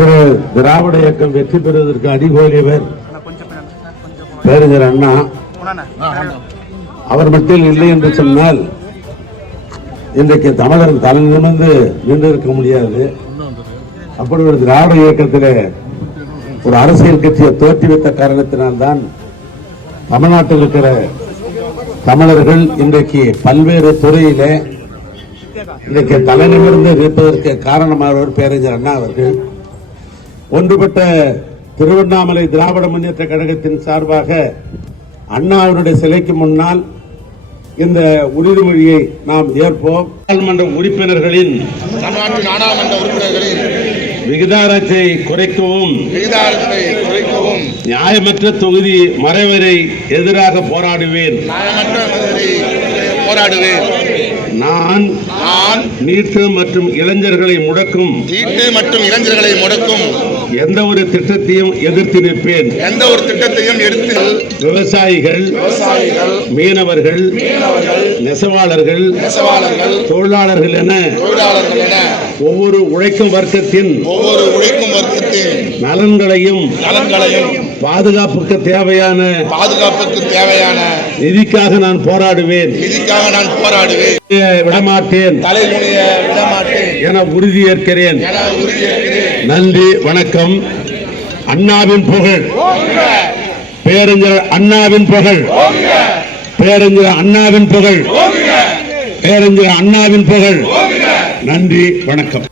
திரு திராவிட இயக்கம் வெற்றி பெறுவதற்கு அடிகோலியவர் பேருஞர் அண்ணா. அவர் மட்டும் இல்லை என்று சொன்னால் இன்றைக்கு தமிழர் தலை நிமிர்ந்து நின்றிருக்க முடியாது. அப்படி ஒரு திராவிட இயக்கத்தில் ஒரு அரசியல் கட்சியை தோற்றுவித்த காரணத்தினால்தான் தமிழ்நாட்டில் இருக்கிற தமிழர்கள் இன்றைக்கு பல்வேறு துறையிலே இன்றைக்கு தலைநிமிர்ந்து இருப்பதற்கு காரணமானவர் பேரறிஞர் அண்ணா அவர்கள் ஒன்றுபட்ட திருவண்ணாமலை திராவிட முன்னேற்ற கழகத்தின் சார்பாக அண்ணா அவருடைய சிலைக்கு முன்னால் இந்த உறுதிமொழியை நாம் ஏற்போம். நாடாளுமன்ற உறுப்பினர்களின் தமிழ்நாட்டு நாடாளுமன்ற உறுப்பினர்களின் விகிதாரத்தை குறைக்கவும் விகிதாரத்தை குறைக்கவும் நியாயமற்ற தொகுதி மறைவரை எதிராக போராடுவேன். போராடுவேன் நான் நான் நீட்டு மற்றும் இளைஞர்களை முடக்கும். தீட்டு மற்றும் இளைஞர்களை முடக்கும். எந்த ஒரு திட்டத்தையும் எதிர்த்து நிற்பேன். எந்த ஒரு திட்டத்தையும் எடுத்து விவசாயிகள் விவசாயிகள் மீனவர்கள் நெசவாளர்கள் நெசவாளர்கள் தொழிலாளர்கள் என தொழிலாளர்கள் என ஒவ்வொரு உழைக்கும் வர்க்கத்தின் ஒவ்வொரு உழைக்கும் வர்க்கத்தின் நலன்களையும் நலன்களையும் பாதுகாப்புக்கு தேவையான பாதுகாப்புக்கு தேவையான நிதிக்காக நான் போராடுவேன். நிதிக்காக நான் போராடுவேன். விடமாட்டேன். தலைமுறைய விடமாட்டேன். என உறுதியேற்கிறேன். என உறுதியேற்கிறேன் நன்றி வணக்கம். அண்ணாவின் புகழ். பேரறிஞர் அண்ணாவின் புகழ். பேரறிஞர் அண்ணாவின் புகழ். பேரறிஞர் அண்ணாவின் புகழ். நன்றி வணக்கம்.